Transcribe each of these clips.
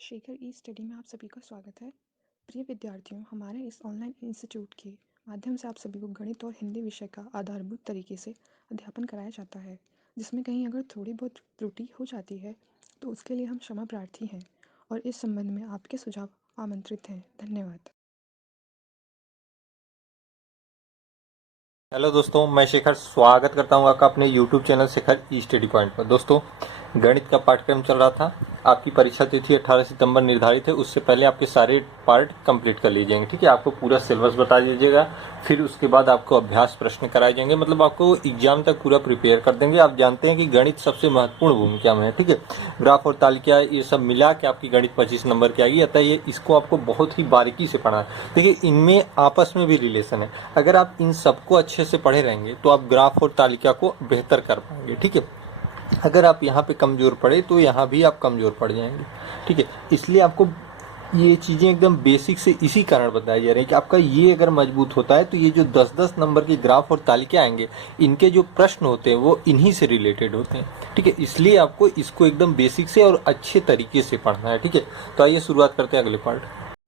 शेखर ई study में आप सभी का स्वागत है। प्रिय विद्यार्थियों, हमारे इस ऑनलाइन इंस्टीट्यूट के माध्यम से आप सभी को गणित और हिंदी विषय का आधारभूत तरीके से अध्यापन कराया जाता है, जिसमें कहीं अगर थोड़ी बहुत त्रुटि हो जाती है तो उसके लिए हम क्षमा प्रार्थी हैं और इस संबंध में आपके सुझाव आमंत्रित हैं। धन्यवाद। हेलो दोस्तों, मैं शेखर स्वागत करता हूं आपका अपने YouTube चैनल शेखर ई स्टडी पॉइंट पर। दोस्तों, गणित का पाठ्यक्रम चल रहा था। आपकी परीक्षा तिथि 18 सितंबर निर्धारित है। उससे पहले आपके सारे पार्ट कंप्लीट कर लिए जाएंगे। ठीक है, आपको पूरा सिलेबस बता दीजिएगा, फिर उसके बाद आपको अभ्यास प्रश्न कराए जाएंगे। मतलब आपको एग्जाम तक पूरा प्रिपेयर कर देंगे। आप जानते हैं कि गणित सबसे महत्वपूर्ण भूमिका में है। ठीक है, ग्राफ और तालिका ये सब मिला के आपकी गणित 25 नंबर की आएगी। अतः ये इसको आपको बहुत ही बारीकी से पढ़ना है। देखिए, इनमें आपस में भी रिलेशन है। अगर आप इन सबको अच्छे से पढ़े रहेंगे तो आप ग्राफ और तालिका को बेहतर कर पाएंगे। ठीक है, अगर आप यहाँ पे कमजोर पड़े तो यहाँ भी आप कमजोर पड़ जाएंगे। ठीक है, इसलिए आपको ये चीजें एकदम बेसिक से इसी कारण बताई जा रही है कि आपका ये अगर मजबूत होता है तो ये जो 10-10 नंबर के ग्राफ और तालिका आएंगे, इनके जो प्रश्न होते हैं वो इन्हीं से रिलेटेड होते हैं। ठीक है, इसलिए आपको इसको एकदम बेसिक से और अच्छे तरीके से पढ़ना है। ठीक है, तो आइए शुरुआत करते हैं अगले पार्ट।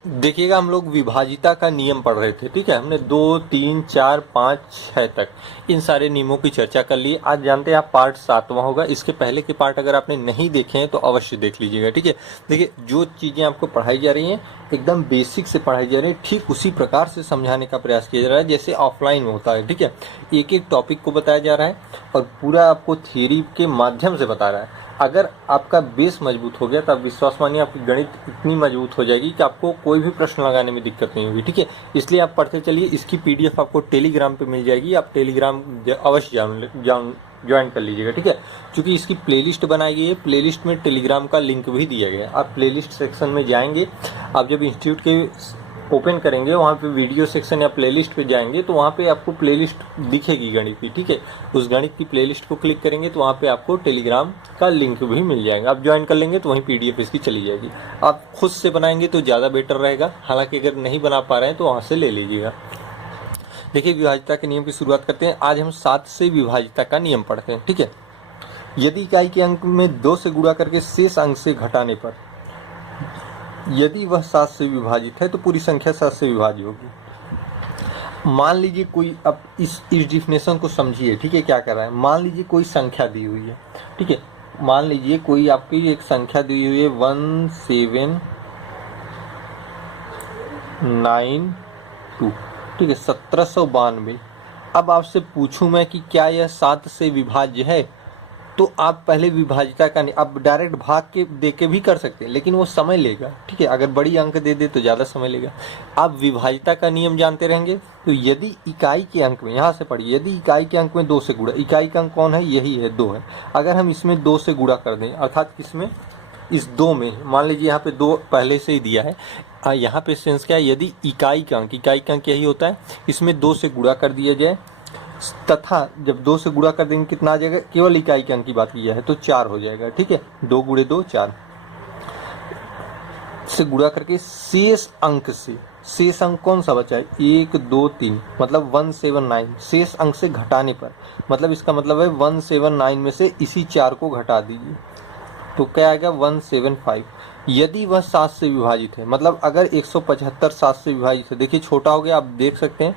देखिएगा, हम लोग विभाजिता का नियम पढ़ रहे थे। ठीक है, हमने 2, 3, 4, 5, 6 तक इन सारे नियमों की चर्चा कर ली। आज जानते हैं आप पार्ट 7वां होगा। इसके पहले के पार्ट अगर आपने नहीं देखे हैं तो अवश्य देख लीजिएगा। ठीक है, देखिए, जो चीजें आपको पढ़ाई जा रही हैं एकदम बेसिक से पढ़ाई जा रही है, ठीक उसी प्रकार से समझाने का प्रयास किया जा रहा है जैसे ऑफलाइन में होता है। ठीक है, एक एक टॉपिक को बताया जा रहा है और पूरा आपको थियरी के माध्यम से बता रहा है। अगर आपका बेस मजबूत हो गया तो आप विश्वास मानिए आपकी गणित इतनी मजबूत हो जाएगी कि आपको कोई भी प्रश्न लगाने में दिक्कत नहीं होगी। ठीक है, इसलिए आप पढ़ते चलिए। इसकी पीडीएफ आपको टेलीग्राम पे मिल जाएगी। आप टेलीग्राम अवश्य ज्वाइन कर लीजिएगा। ठीक है, क्योंकि इसकी प्लेलिस्ट बनाई गई है। प्लेलिस्ट में टेलीग्राम का लिंक भी दिया गया है। आप प्लेलिस्ट सेक्शन में जाएंगे, आप जब इंस्टीट्यूट के ओपन करेंगे वहाँ पे वीडियो सेक्शन या प्लेलिस्ट पे जाएंगे तो वहाँ पे आपको प्लेलिस्ट दिखेगी गणित की। ठीक है, उस गणित की प्लेलिस्ट को क्लिक करेंगे तो वहाँ पे आपको टेलीग्राम का लिंक भी मिल जाएगा। आप ज्वाइन कर लेंगे तो वहीं पीडीएफ इसकी चली जाएगी। आप खुद से बनाएंगे तो ज़्यादा बेटर रहेगा। हालांकि अगर नहीं बना पा रहे हैं तो वहाँ से ले लीजिएगा। देखिए, विभाजिता के नियम की शुरुआत करते हैं। आज हम 7 से विभाजिता का नियम पढ़ते हैं। ठीक है, यदि इकाई के अंक में 2 से गुणा करके शेष अंक से घटाने पर यदि वह 7 से विभाजित है तो पूरी संख्या 7 से विभाज्य होगी। मान लीजिए कोई, अब इस डिफिनेशन को समझिए। ठीक है, क्या कर रहा है, मान लीजिए कोई संख्या दी हुई है। ठीक है, मान लीजिए कोई आपकी एक संख्या दी हुई है 1792। ठीक है, 1792। अब आपसे पूछूं मैं कि क्या यह 7 से विभाज्य है, तो आप पहले विभाजिता का नहीं, आप डायरेक्ट भाग के दे के भी कर सकते हैं, लेकिन वो समय लेगा। ठीक है, अगर बड़ी अंक दे दे तो ज़्यादा समय लेगा। आप विभाजिता का नियम जानते रहेंगे तो यदि इकाई के अंक में, यहाँ से पढ़िए, यदि इकाई के अंक में 2 से गुणा, इकाई का अंक कौन है, यही है, 2 है। अगर हम इसमें 2 से गुणा कर दें, अर्थात किसमें, इस 2 में, मान लीजिए यहाँ पे 2 पहले से ही दिया है। यहाँ पे सेंस क्या है, यदि इकाई का अंक यही होता है, इसमें 2 से गुणा कर दिया जाए तथा जब 2 से गुणा कर देंगे कितना आ जाएगा, केवल इकाई के अंक की बात किया है तो 4 हो जाएगा। ठीक है, 2 गुणे 2 4 से गुणा करके शेष अंक से, शेष अंक कौन सा बचा है, 1 2 3, मतलब 179। शेष अंक से घटाने पर, मतलब इसका मतलब है 179 में से इसी 4 को घटा दीजिए तो क्या आएगा, 175। यदि वह 7 से विभाजित है, मतलब अगर 175 7 से विभाजित है, देखिए छोटा हो गया, आप देख सकते हैं,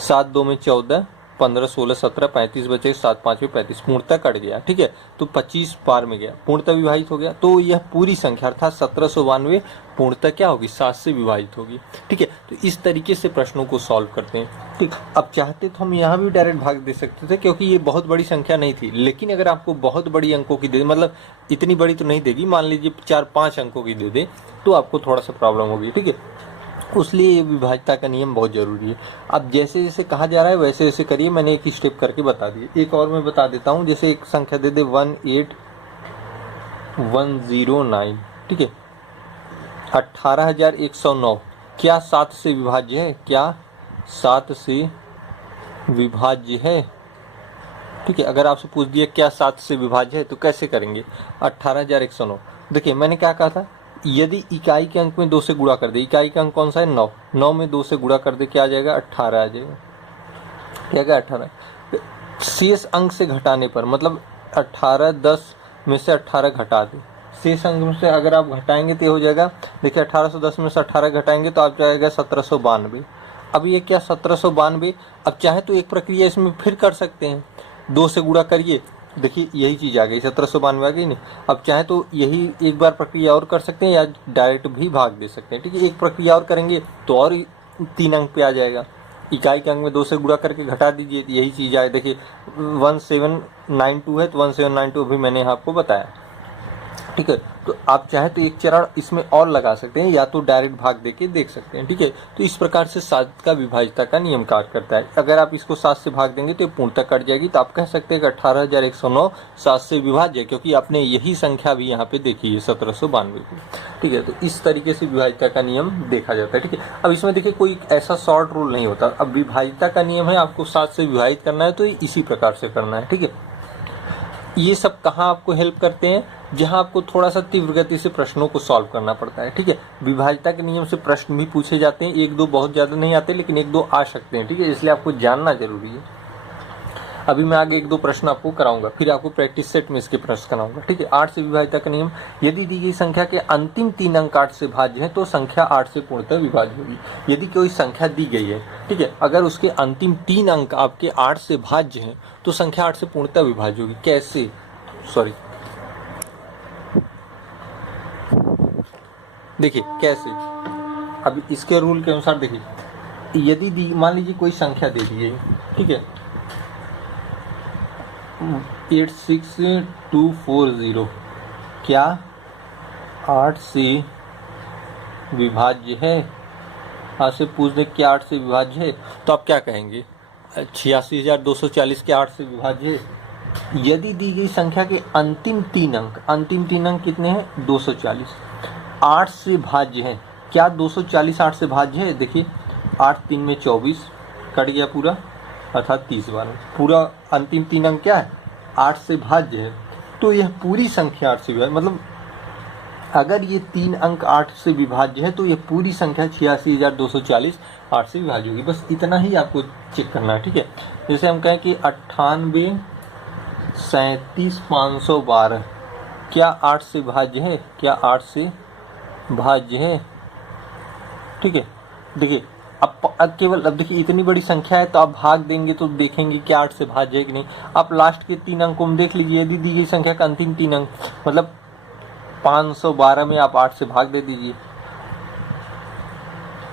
7 2 में 14, 15 16 17 35 बचे, 7 5 में 35, पूर्णतः कट गया। ठीक है, तो 25 पार में गया, पूर्णतः विभाजित हो गया। तो यह पूरी संख्या अर्थात 1792 पूर्णतः क्या होगी, 7 से विभाजित होगी। ठीक है, तो इस तरीके से प्रश्नों को सॉल्व करते हैं। ठीक, अब चाहते तो हम यहाँ भी डायरेक्ट भाग दे सकते थे क्योंकि ये बहुत बड़ी संख्या नहीं थी, लेकिन अगर आपको बहुत बड़ी अंकों की दे, मतलब इतनी बड़ी तो नहीं देगी, मान लीजिए 4-5 अंकों की दे दे तो आपको थोड़ा सा प्रॉब्लम होगी। ठीक है, उसलिए ये विभाजिता का नियम बहुत जरूरी है। अब जैसे जैसे कहा जा रहा है वैसे वैसे करिए, मैंने एक स्टेप करके बता दिए। एक और मैं बता देता हूँ, जैसे एक संख्या दे दे 18109। ठीक है, 18109 क्या 7 से विभाज्य है, क्या 7 से विभाज्य है। ठीक है, अगर आपसे पूछ दिया क्या 7 से विभाज्य है तो कैसे करेंगे, 18109। देखिए मैंने क्या कहा था, यदि इकाई के अंक में 2 से गुणा कर दे, इकाई का अंक कौन सा है, 9, 9 में 2 से गुणा कर दे क्या आ जाएगा, 18 आ जाएगा। क्या क्या 18, शेष अंक से घटाने पर, मतलब 18 10 में से 18 घटा दे, शेष अंक से अगर आप घटाएंगे तो ये हो जाएगा, देखिए 1810 में से 18 घटाएंगे तो आप जाएगा 1792। अब ये क्या 1792, अब चाहे तो एक प्रक्रिया इसमें फिर कर सकते हैं, 2 से गुणा करिए, देखिए यही चीज़ आ गई 1792 आ गई नहीं। अब चाहे तो यही एक बार प्रक्रिया और कर सकते हैं या डायरेक्ट भी भाग दे सकते हैं, ठीक है। एक प्रक्रिया और करेंगे तो और 3 अंक पे आ जाएगा, इकाई के अंक में 2 से गुणा करके घटा दीजिए, यही चीज़ आए, देखिए 1792 है तो 1792 भी मैंने यहाँ आपको बताया, ठीक है। तो आप चाहे तो एक चरण इसमें और लगा सकते हैं या तो डायरेक्ट भाग देके देख सकते हैं, ठीक है। तो इस प्रकार से 7 का विभाज्यता का नियम कार्य करता है। अगर आप इसको 7 से भाग देंगे तो पूर्णतः कट जाएगी, तो आप कह सकते हैं कि 18,109 7 से विभाज्य, क्योंकि आपने यही संख्या भी यहाँ पे देखी है 1792 की, ठीक है। तो इस तरीके से विभाज्यता का नियम देखा जाता है, ठीक है। अब इसमें देखिए कोई ऐसा शॉर्ट रूल नहीं होता। अब विभाज्यता का नियम है, आपको 7 से विभाजित करना है तो इसी प्रकार से करना है, ठीक है। ये सब कहाँ आपको हेल्प करते हैं, जहां आपको थोड़ा सा तीव्र गति से प्रश्नों को सॉल्व करना पड़ता है, ठीक है। विभाज्यता के नियम से प्रश्न भी पूछे जाते हैं, 1-2 बहुत ज्यादा नहीं आते, लेकिन 1-2 आ सकते हैं, ठीक है। इसलिए आपको जानना जरूरी है। अभी मैं आगे 1-2 प्रश्न आपको कराऊंगा, फिर आपको प्रैक्टिस सेट में इसके प्रश्न कराऊंगा, ठीक है। 8 से विभाज्यता का नियम, यदि दी गई संख्या के अंतिम 3 अंक 8 से भाज्य है तो संख्या 8 से पूर्णतः विभाज्य होगी। यदि कोई संख्या दी गई है, ठीक है, अगर उसके अंतिम 3 अंक आपके 8 से भाज्य हैं तो संख्या 8 से पूर्णतः विभाज्य होगी। कैसे, सॉरी, देखिए कैसे, अब इसके रूल के अनुसार देखिए, यदि दी, मान लीजिए कोई संख्या दे दी है, ठीक है, 86240, क्या 8 से विभाज्य है? आपसे पूछ दे क्या 8 से विभाज्य है, तो आप क्या कहेंगे, 86,240 के 8 से विभाज्य है। यदि दी गई संख्या के अंतिम 3 अंक कितने हैं, 240, 8 से भाज्य है, क्या 240 8 से भाज्य है? देखिए 8 3 में 24, कट गया पूरा, अर्थात 30 बार पूरा अंतिम 3 अंक क्या है, 8 से भाज्य है। तो यह पूरी संख्या 8 से विभाज्य, मतलब अगर ये 3 अंक 8 से विभाज्य है तो यह पूरी संख्या 86,240 8 से विभाज्य होगी। बस इतना ही आपको चेक करना है, ठीक है। जैसे हम कहें कि 98 37 512 क्या 8 से भाज्य है, क्या 8 से भाज्य है, ठीक है। देखिए अब केवल, अब देखिए इतनी बड़ी संख्या है तो आप भाग देंगे तो देखेंगे कि 8 से भाज्य है कि नहीं। आप लास्ट के 3 अंकों में देख लीजिए, यदि दी गई संख्या का अंतिम 3 अंक, मतलब 512 में आप 8 से भाग दे दीजिए,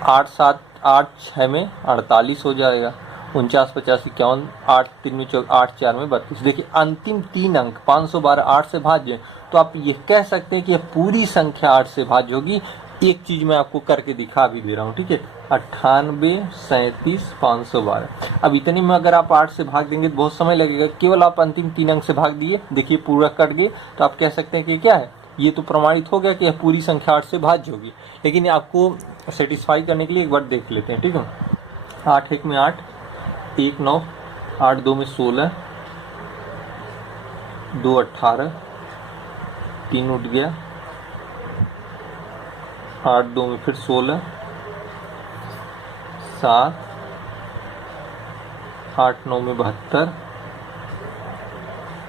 8 7 8 6 में 48 हो जाएगा, 49 50 51, 8 3 में 8 4 में 32। देखिए अंतिम 3 अंक 512 8 से भाज्य, तो आप ये कह सकते हैं कि यह पूरी संख्या 8 से भाज्य होगी। एक चीज मैं आपको करके दिखा भी दे रहा हूँ, ठीक है, 98 37 512। अब इतने में अगर आप 8 से भाग देंगे तो बहुत समय लगेगा, केवल आप अंतिम 3 अंक से भाग दिए, देखिए पूरा कट गए, तो आप कह सकते हैं कि क्या है, ये तो प्रमाणित हो गया कि यह पूरी संख्या 8 से भाज्य होगी। लेकिन आपको सेटिस्फाई करने के लिए एक बार देख लेते हैं, ठीक है। 8 1 में 8, 1 9, 8 2 में 16, 2 18, 3 उठ गया, 8 2 में फिर 16, 7 8 9 में 72,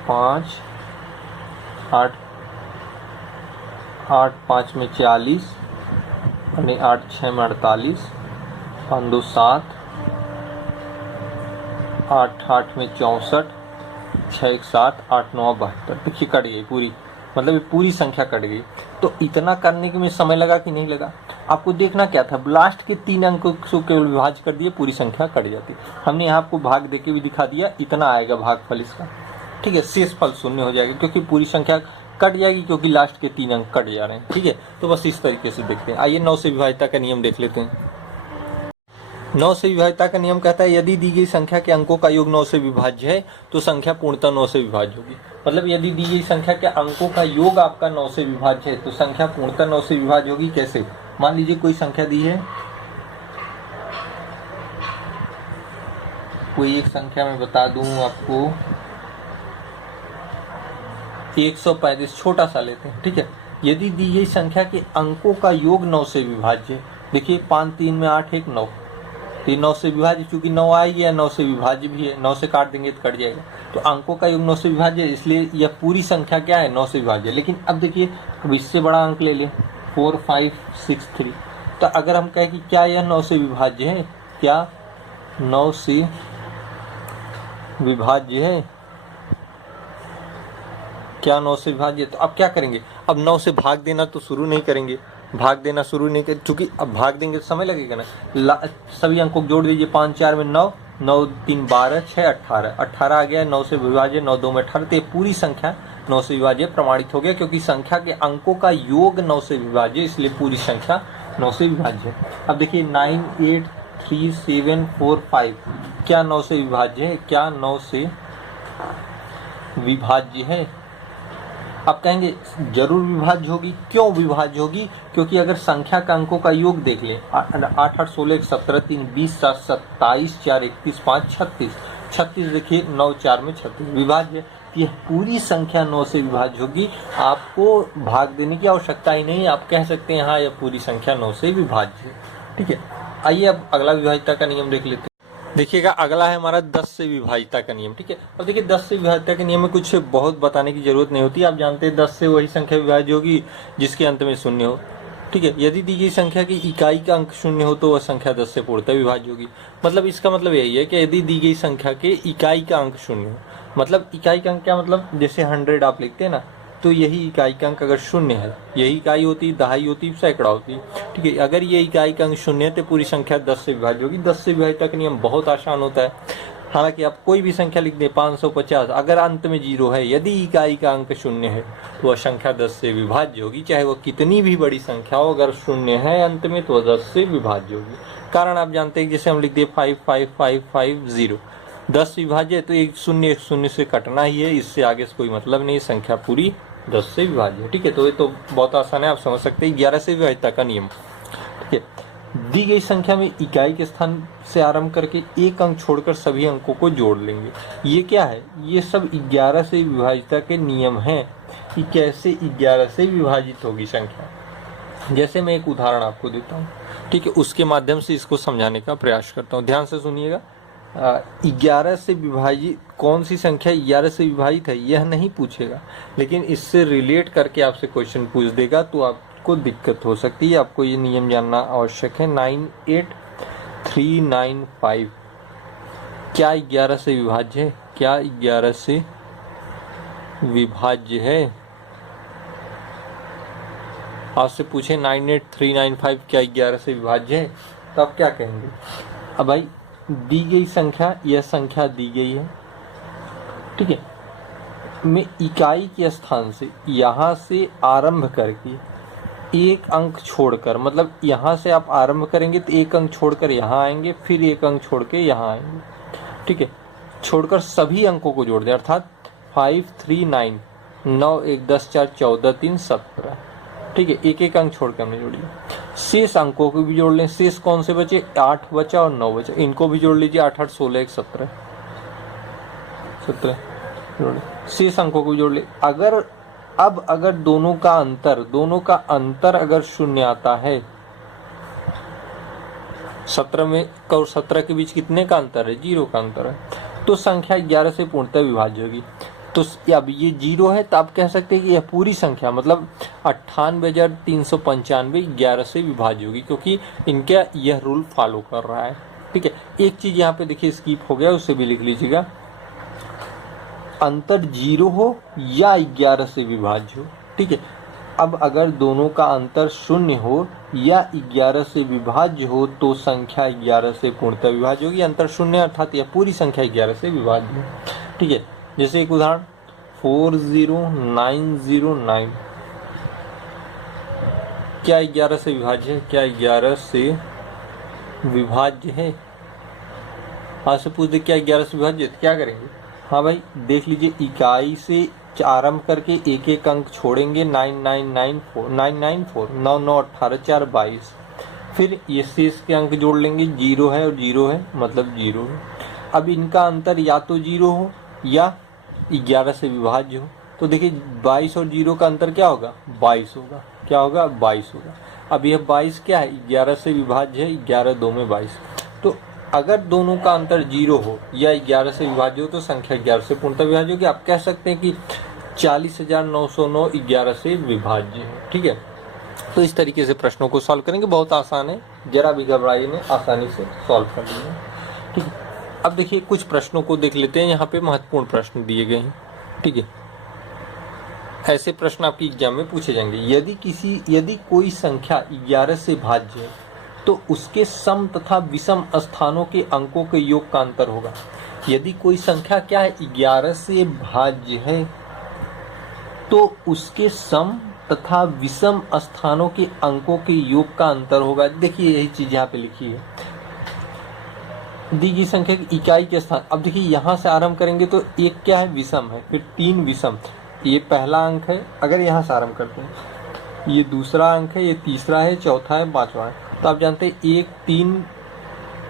5 8 8 5 में 40, 8 6 में 48, 5 2 7, 8 8 में 64, 6 1 7, 8 9 72। देखिए कट गई पूरी, मतलब ये पूरी संख्या कट गई। तो इतना करने के में समय लगा कि नहीं लगा? आपको देखना क्या था, लास्ट के 3 अंकों को केवल विभाज्य कर दिए, पूरी संख्या कट जाती। हमने यहाँ आपको भाग देके भी दिखा दिया, इतना आएगा भागफल इसका, ठीक है। शेष फल शून्य हो जाएगा क्योंकि पूरी संख्या कट जाएगी, क्योंकि लास्ट के 3 अंक कट जा रहे हैं, ठीक है। तो बस इस तरीके से देखते हैं। आइए 9 से विभाज्यता का नियम देख लेते हैं। 9 से विभाज्यता का नियम कहता है यदि दी गई संख्या के अंकों का योग 9 से विभाज्य है तो संख्या पूर्णतः 9 से विभाज्य होगी। मतलब यदि दी गई संख्या के अंकों का योग आपका 9 से विभाज्य है तो संख्या पूर्णतः 9 से विभाज्य होगी। कैसे? मान लीजिए कोई संख्या दी है, कोई एक संख्या मैं बता दूं आपको, 135, छोटा सा लेते हैं, ठीक है। यदि दी गई संख्या के अंकों का योग 9 से विभाज्य है, देखिए 5 3 में 8 1 9, 9 से विभाज्य, चूंकि 9 आई है 9 से विभाज्य भी है, 9 से काट देंगे तो कट जाएगा। तो अंकों का योग 9 से विभाज्य है, इसलिए यह पूरी संख्या क्या है, 9 से विभाज्य। लेकिन अब देखिए, अब इससे बड़ा अंक ले लिया 4563, तो अगर हम कहें कि क्या यह 9 से विभाज्य है, क्या 9 से विभाज्य है, क्या 9 से विभाज्य, तो अब क्या करेंगे, अब 9 से भाग देना तो शुरू नहीं करेंगे, भाग देना शुरू नहीं करेंगे, क्योंकि अब भाग देंगे तो समय लगेगा ना। सभी अंकों को जोड़ दीजिए, 5 4 में 9, 9 3 12, 6 18, 18 आ गया 9 से विभाज्य, 9 2 में 18, तो ये पूरी संख्या 9 से विभाज्य प्रमाणित हो गया, क्योंकि संख्या के अंकों का योग 9 से विभाज्य, इसलिए पूरी संख्या 9 से विभाज्य। अब देखिए 9 8 3 7 4 5 क्या 9 से विभाज्य है, क्या 9 से विभाज्य है। आप कहेंगे जरूर विभाज्य होगी, क्यों विभाज्य होगी, क्योंकि अगर संख्या का अंकों का योग देख लें, 8 8 16 17 3 20 7 27 4 31 5 36, 36 देखिए 9 4 में 36 विभाज्य, यह पूरी संख्या 9 से विभाज्य होगी, आपको भाग देने की आवश्यकता ही नहीं, आप कह सकते हैं हाँ यह पूरी संख्या 9 से विभाज्य है। ठीक है, आइए अब अगला विभाज्यता का नियम देख लेते हैं। देखिएगा अगला है हमारा 10 से विभाज्यता का नियम। ठीक है, अब देखिए 10 से विभाज्यता के नियम में कुछ बहुत बताने की जरूरत नहीं होती, आप जानते हैं 10 से वही संख्या विभाज्य होगी जिसके अंत में शून्य हो। ठीक है, यदि दी गई संख्या की इकाई का अंक शून्य हो तो वह संख्या 10 से पूर्णतः विभाज्य होगी। मतलब इसका मतलब यही है कि यदि दी गई संख्या के इकाई का अंक शून्य हो, मतलब इकाई का अंक क्या मतलब, जैसे 100 आप लिखते हैं ना, तो यही इकाई का अंक अगर शून्य है, यही इकाई होती, दहाई होती, सैकड़ा होती। ठीक है, अगर ये इकाई का अंक शून्य है तो पूरी संख्या 10 से विभाज्य होगी। 10 से विभाज्यता का नियम बहुत आसान होता है, हालांकि आप कोई भी संख्या लिख दें 550, अगर अंत में 0 है, यदि इकाई का अंक शून्य है तो वह संख्या 10 से विभाज्य होगी, चाहे वह कितनी भी बड़ी संख्या हो, अगर शून्य है अंत में तो वह 10 से विभाज्य होगी। कारण आप जानते हैं, जैसे हम लिख दिए 55550, 10 विभाज्य है तो एक शून्य से कटना ही है, इससे आगे से कोई मतलब नहीं, संख्या पूरी 10 से विभाज्य है। ठीक है, तो ये तो बहुत आसान है, आप समझ सकते हैं। 11 से विभाज्यता का नियम। ठीक है, दी गई संख्या में इकाई के स्थान से आरंभ करके एक अंक छोड़कर सभी अंकों को जोड़ लेंगे। ये क्या है, ये सब 11 से विभाज्यता के नियम हैं कि कैसे 11 से विभाजित होगी संख्या। जैसे मैं एक उदाहरण आपको देता हूँ, ठीक है, उसके माध्यम से इसको समझाने का प्रयास करता हूँ, ध्यान से सुनिएगा। 11 से विभाजित कौन सी संख्या 11 से विभाजित है यह नहीं पूछेगा, लेकिन इससे रिलेट करके आपसे क्वेश्चन पूछ देगा, तो आपको दिक्कत हो सकती है। आपको ये नियम जानना आवश्यक है। 98395 क्या 11 से विभाज्य है, क्या 11 से विभाज्य है। आपसे पूछे 98395 क्या 11 से विभाज्य है, तो आप क्या कहेंगे। अब भाई दी गई संख्या, यह संख्या दी गई है, ठीक है, मैं इकाई के स्थान से यहाँ से आरंभ करके एक अंक छोड़कर, मतलब यहाँ से आप आरंभ करेंगे तो एक अंक छोड़कर यहाँ आएंगे, फिर एक अंक छोड़ के यहाँ आएंगे। ठीक है, छोड़कर सभी अंकों को जोड़ दें, अर्थात 539 9 1 10 4 14 3 17। ठीक है, एक एक अंक छोड़ के हमने जोड़ लिया। शेष अंकों को भी जोड़ लें। शेष कौन से बचे, 8 बचा और 9 बचा, इनको भी जोड़ लीजिए। 8 8 16 1 17 जोड़ लें। शेष अंकों को भी जोड़ ले। अगर दोनों का अंतर अगर शून्य आता है, 17 में और 17 के बीच कितने का अंतर है, 0 का अंतर है, तो संख्या 11 से पूर्णतः विभाज्य होगी। तो अब ये 0 है तो आप कह सकते हैं कि यह पूरी संख्या मतलब 98,395 11 से विभाज्य होगी, क्योंकि इनका यह रूल फॉलो कर रहा है। ठीक है, एक चीज यहाँ पे देखिए स्किप हो गया, उसे भी लिख लीजिएगा। अंतर 0 हो या 11 से विभाज्य हो। ठीक है, अब अगर दोनों का अंतर शून्य हो या 11 से विभाज्य हो तो संख्या 11 से पूर्णतः विभाज्य होगी। अंतर शून्य अर्थात यह पूरी संख्या 11 से विभाज्य है। ठीक है, जैसे एक उदाहरण 40909 क्या 11 से विभाज्य है, क्या 11 से विभाज्य है। आज से पूछ दे क्या 11 से विभाज्य है, तो क्या करेंगे। हाँ भाई देख लीजिए, इकाई से आरंभ करके एक एक अंक छोड़ेंगे। 9994 994 9 9 18 4 22, फिर ये शेष के अंक जोड़ लेंगे। 0 है और 0 है मतलब 0 है। अब इनका अंतर या तो 0 हो या 11 से विभाज्य हो, तो देखिए 22 और 0 का अंतर क्या होगा, 22 होगा। क्या होगा, 22 होगा। अब यह 22 क्या है, 11 से विभाज्य है, 11 2 में 22। तो अगर दोनों का अंतर 0 हो या 11 से विभाज्य हो तो संख्या 11 से पूर्णतः विभाज्य होगी। आप कह सकते हैं कि 40,909 11 से विभाज्य है। ठीक है, तो इस तरीके से प्रश्नों को सॉल्व करेंगे, बहुत आसान है, जरा भी घबराइए नहीं, आसानी से सॉल्व कर लेंगे। ठीक है, अब देखिए कुछ प्रश्नों को देख लेते हैं, यहाँ पे महत्वपूर्ण प्रश्न दिए गए हैं। ठीक है, ऐसे प्रश्न आपकी एग्जाम में पूछे जाएंगे। यदि कोई संख्या 11 से भाज्य है तो उसके सम तथा विषम स्थानों के अंकों के योग का अंतर होगा। यदि कोई संख्या क्या है, 11 से भाज्य है तो उसके सम तथा विषम स्थानों के अंकों के योग का अंतर होगा। देखिए यही चीज यहाँ पे लिखी है, दी गई संख्या की इकाई के स्थान। अब देखिए यहाँ से आरंभ करेंगे तो एक क्या है, विषम है, फिर 3 विषम, ये पहला अंक है। अगर यहाँ से आरंभ करते हैं, ये दूसरा अंक है, ये तीसरा है, चौथा है, पांचवा है। तो आप जानते हैं 1, 3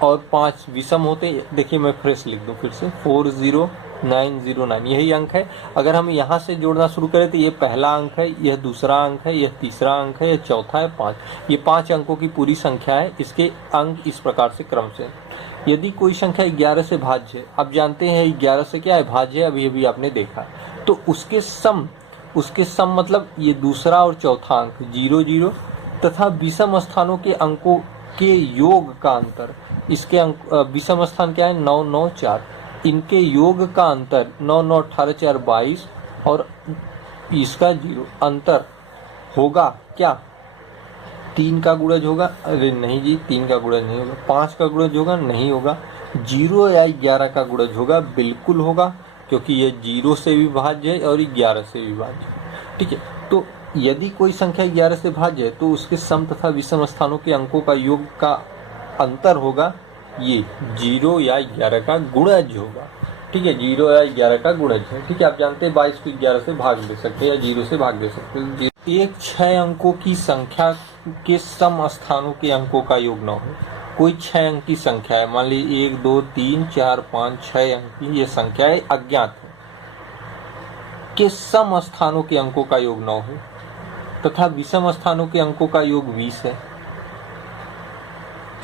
और 5 विषम होते हैं। देखिए मैं फ्रेश लिख दूं फिर से, 40909 यही अंक है। अगर हम यहाँ से जोड़ना शुरू करें तो ये पहला अंक है, यह दूसरा अंक है, यह तीसरा अंक है, यह चौथा है, 5, ये 5 अंकों की पूरी संख्या है। इसके अंक इस प्रकार से क्रम से। यदि कोई संख्या 11 से भाज्य है, आप जानते हैं 11 से क्या है, भाज्य है, अभी आपने देखा, तो उसके सम मतलब ये दूसरा और चौथा अंक 0 0 तथा विषम स्थानों के अंकों के योग का अंतर, इसके अंक विषम स्थान क्या है, 9 9 4, इनके योग का अंतर 9 9 18 4 22 और इसका 0 अंतर होगा क्या, 3 का गुणज होगा, अरे नहीं जी 3 का गुणज नहीं होगा, 5 का गुणज होगा, नहीं होगा, 0 या 11 का गुणज होगा, बिल्कुल होगा, क्योंकि ये 0 से विभाज्य है और 11 से विभाज्य है। ठीक है, तो यदि कोई संख्या 11 से भाज्य है तो उसके सम तथा विषम स्थानों के अंकों का योग का अंतर होगा ये 0 या 11 का गुणज होगा। ठीक है, 0 या 11 का गुणज है। ठीक है, आप जानते हैं 22 को 11 से भाग दे सकते हैं या 0 से भाग दे सकते हैं। एक 6 अंकों की संख्या के सम स्थानों के अंकों का योग न हो। कोई 6 अंक की संख्या है, मान लीजिए 1 2 3 4 5 6 अंक की ये संख्या है, अज्ञात है, के सम स्थानों के अंकों का योग 9 है तथा विषम स्थानों के अंकों का योग 20 है।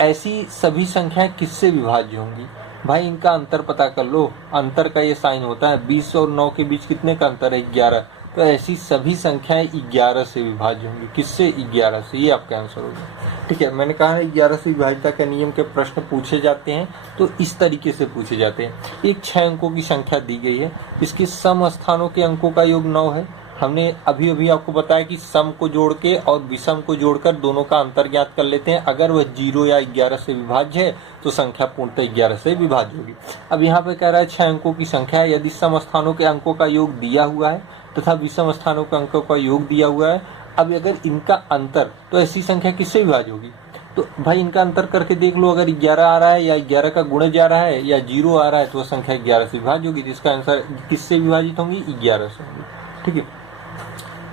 ऐसी सभी संख्याएं किससे विभाज्य होंगी? भाई इनका अंतर पता कर लो, अंतर का ये साइन होता है, 20 और 9 के बीच कितने का अंतर है, 11। तो ऐसी सभी संख्याएं 11 से विभाज्य होंगी। किससे? 11 से, ये आपका आंसर होगा। ठीक है, मैंने कहा है 11 से विभाज्यता के नियम के प्रश्न पूछे जाते हैं तो इस तरीके से पूछे जाते हैं। एक 6 अंकों की संख्या दी गई है, इसके सम स्थानों के अंकों का योग 9 है। हमने अभी आपको बताया कि सम को जोड़ के और विषम को जोड़कर दोनों का अंतर ज्ञात कर लेते हैं। अगर वह 0 या 11 से विभाज्य है तो संख्या पूर्णतः 11 से विभाज्य होगी। अब यहाँ पे कह रहा है 6 अंकों की संख्या है, यदि सम स्थानों के अंकों का योग दिया हुआ है तथा विषम स्थानों के अंकों का योग दिया हुआ है। अब अगर इनका अंतर, तो ऐसी संख्या किससे विभाज्य होगी? तो भाई इनका अंतर करके देख लो, अगर 11 आ रहा है या 11 का गुणज आ रहा है या 0 आ रहा है तो वह संख्या 11 से विभाज्य होगी। इसका आंसर किससे विभाजित होंगी? 11 से होंगी। ठीक है,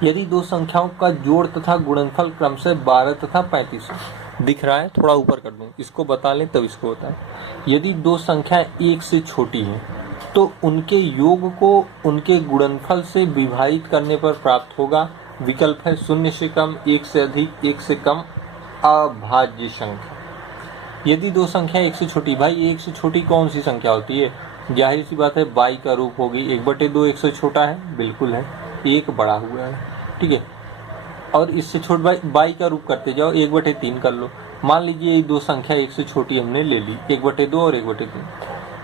यदि दो संख्याओं का जोड़ तथा गुणनफल क्रमशः 12 तथा 35 दिख रहा है, थोड़ा ऊपर कर दूं, इसको बता लें तब इसको होता है। यदि दो संख्याएं 1 से छोटी हैं तो उनके योग को उनके गुणनफल से विभाजित करने पर प्राप्त होगा। विकल्प है 0 से कम, 1 से अधिक, 1 से कम, अभाज्य संख्या। यदि दो संख्या 1 से छोटी, भाई 1 से छोटी कौन सी संख्या होती है? जाहिर सी बात है बाई का रूप होगी। 1/2 1 से छोटा है, बिल्कुल है, 1 बड़ा हुआ है। ठीक है, और इससे छोटा बाई का रूप करते जाओ, 1/3 कर लो। मान लीजिए ये दो संख्या 1 से छोटी हमने ले ली, 1/2 और 1/3।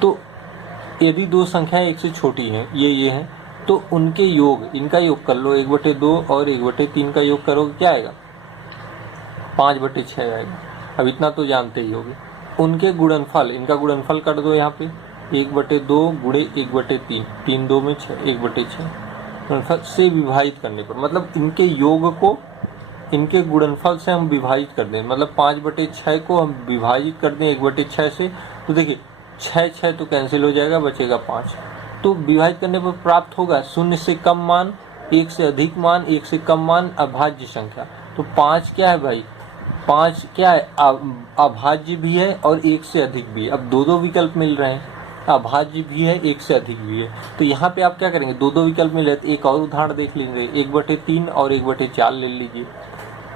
तो यदि दो संख्या 1 से छोटी हैं, ये हैं, तो उनके योग, इनका योग कर लो, 1/2 और 1/3 का योग करोगे क्या आएगा? 5/6 आएगा। अब इतना तो जानते ही होगे। उनके गुणनफल, इनका गुणनफल कर दो यहाँ पे, 1/2 गुणे 1/3, 3 2 में 6, 1/6 गुणनफल से विभाजित करने पर, मतलब इनके योग को इनके गुणनफल से हम विभाजित कर दें, मतलब 5/6 को हम विभाजित कर दें 1/6 से, तो देखिए 6 तो कैंसिल हो जाएगा, बचेगा 5। तो विभाजित करने पर प्राप्त होगा 0 से कम मान, 1 से अधिक मान, 1 से कम मान, अभाज्य संख्या। तो 5 क्या है भाई? 5 क्या है? अभाज्य भी है और 1 से अधिक भी है। अब दो विकल्प मिल रहे हैं, अभाज्य भी है, 1 से अधिक भी है। तो यहाँ पे आप क्या करेंगे? दो विकल्प मिल रहे हैं, एक और उदाहरण देख लेंगे, 1/3 और 1/4 ले लीजिए।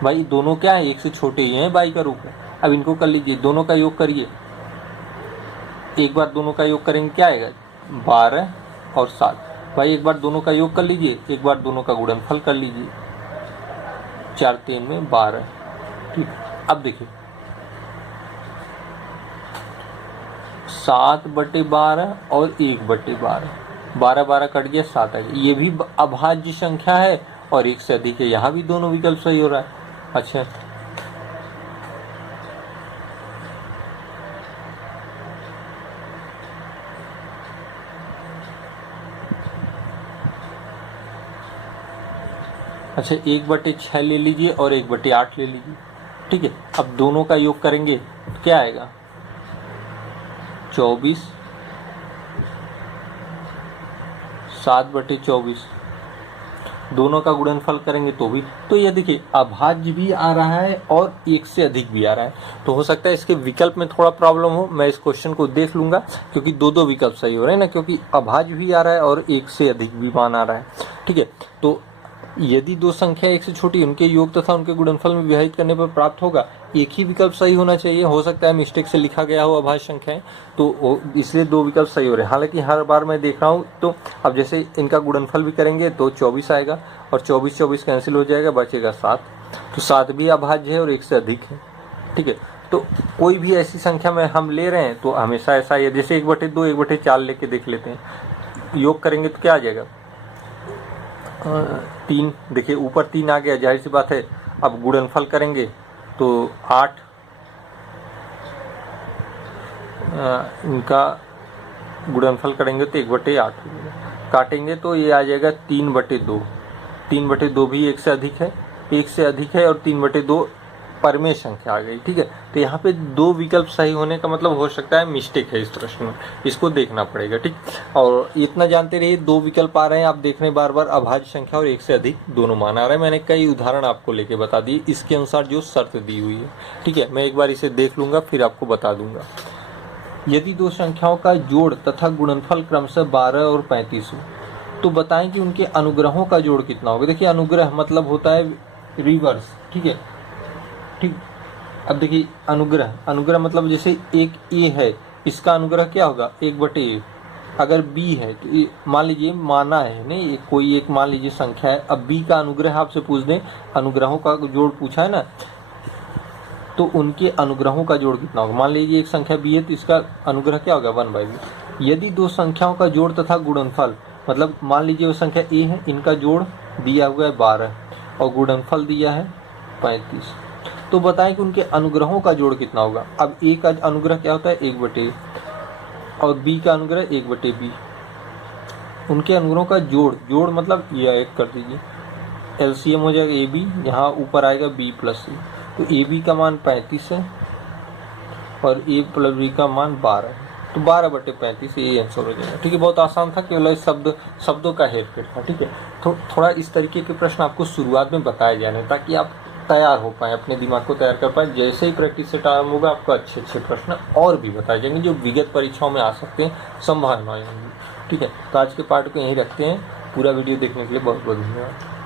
भाई दोनों क्या है? 1 से छोटे ही हैं, बाई का रूप है। अब इनको कर लीजिए, दोनों का योग करिए, एक बार दोनों का योग करेंगे क्या आएगा, 12 और 7। भाई एक बार दोनों का योग कर लीजिए, एक बार दोनों का गुणनफल कर लीजिए, 4 3 में 12। ठीक, अब देखिए 7/12 और 1/12, 12 कट गया, 7 आ गया। ये भी अभाज्य संख्या है और 1 से अधिक है, यहाँ भी दोनों विकल्प सही हो रहा है। अच्छा, अच्छा 1/6 ले लीजिए और 1/8 ले लीजिए। ठीक है, अब दोनों का योग करेंगे तो क्या आएगा, 24, 7/24। दोनों का गुणनफल करेंगे तो भी, तो ये देखिए अभाज्य भी आ रहा है और 1 से अधिक भी आ रहा है। तो हो सकता है इसके विकल्प में थोड़ा प्रॉब्लम हो, मैं इस क्वेश्चन को देख लूंगा, क्योंकि दो विकल्प सही हो रहे हैं ना, क्योंकि अभाज्य भी आ रहा है और 1 से अधिक भी मान आ रहा है। ठीक है, तो यदि दो संख्या 1 से छोटी, उनके योग तथा उनके गुणनफल में विभाजित करने पर प्राप्त होगा, एक ही विकल्प सही होना चाहिए। हो सकता है मिस्टेक से लिखा गया हो अभाज्य संख्याएं, तो इसलिए दो विकल्प सही हो रहे हैं। हालांकि हर बार मैं देख रहा हूँ, तो अब जैसे इनका गुणनफल भी करेंगे तो 24 आएगा और 24 कैंसिल हो जाएगा, बचेगा 7। तो 7 भी अभाज्य है और 1 से अधिक है। ठीक है, तो कोई भी ऐसी संख्या में हम ले रहे हैं तो हमेशा ऐसा ही है। जैसे 1/2 1/4 लेके देख लेते हैं, योग करेंगे तो क्या आ जाएगा, 3। देखिए ऊपर 3 आ गया, जाहिर सी बात है। अब गुणनफल करेंगे तो 8, इनका गुणनफल करेंगे तो 1/8 हो जाएगा। काटेंगे तो ये आ जाएगा 3/2। 3/2 भी 1 से अधिक है, 1 से अधिक है और 3/2 परमेय संख्या आ गई। ठीक है, तो यहाँ पे दो विकल्प सही होने का मतलब हो सकता है मिस्टेक है इस प्रश्न में, इसको देखना पड़ेगा। ठीक, और इतना जानते रहिए, दो विकल्प आ रहे हैं, आप देख रहे हैं बार बार अभाज्य संख्या और 1 से अधिक दोनों मान आ रहे हैं। मैंने कई उदाहरण आपको लेके बता दिए इसके अनुसार जो शर्त दी हुई है। ठीक है, मैं एक बार इसे देख लूंगा फिर आपको बता दूंगा। यदि दो संख्याओं का जोड़ तथा गुणनफल क्रमशः 12 और 35 हो, तो बताएं कि उनके अनुग्रहों का जोड़ कितना होगा। देखिए अनुग्रह मतलब होता है रिवर्स। ठीक है, ठीक, अब देखिए अनुग्रह मतलब जैसे एक ए है, इसका अनुग्रह क्या होगा, 1/8। अगर बी है तो मान लीजिए माना है नहीं, कोई एक मान लीजिए संख्या है, अब बी का अनुग्रह आपसे पूछ दें, अनुग्रहों का जोड़ पूछा है ना, तो उनके अनुग्रहों का जोड़ कितना होगा। मान लीजिए एक संख्या बी है तो इसका अनुग्रह क्या होगा, 1/b। यदि दो संख्याओं का जोड़ तथा गुणनफल, मतलब मान लीजिए वो संख्या ए है, इनका जोड़ दिया हुआ है 12 और गुणनफल दिया है 35, तो बताएं कि उनके अनुग्रहों का जोड़ कितना होगा। अब ए का अनुग्रह क्या होता है, 1/a, और बी का अनुग्रह 1/b। उनके अनुग्रहों का जोड़ मतलब यह एक कर दीजिए, एलसीएम हो जाएगा ए बी, यहाँ ऊपर आएगा b + c। तो ए बी का मान 35 है और ए + b का मान 12 है, तो 12/35 ये आंसर हो जाएगा। ठीक है, बहुत आसान था, केवल शब्दों का हेरफेर था। ठीक है, तो थोड़ा इस तरीके के प्रश्न आपको शुरुआत में बताए जाने, ताकि आप तैयार हो पाए, अपने दिमाग को तैयार कर पाए। जैसे ही प्रैक्टिस सेट आरंभ होगा, आपको अच्छे प्रश्न और भी बताए जाएंगे जो विगत परीक्षाओं में आ सकते हैं, संभावनाएं होंगी। ठीक है, तो आज के पार्ट को यहीं रखते हैं। पूरा वीडियो देखने के लिए बहुत बहुत धन्यवाद।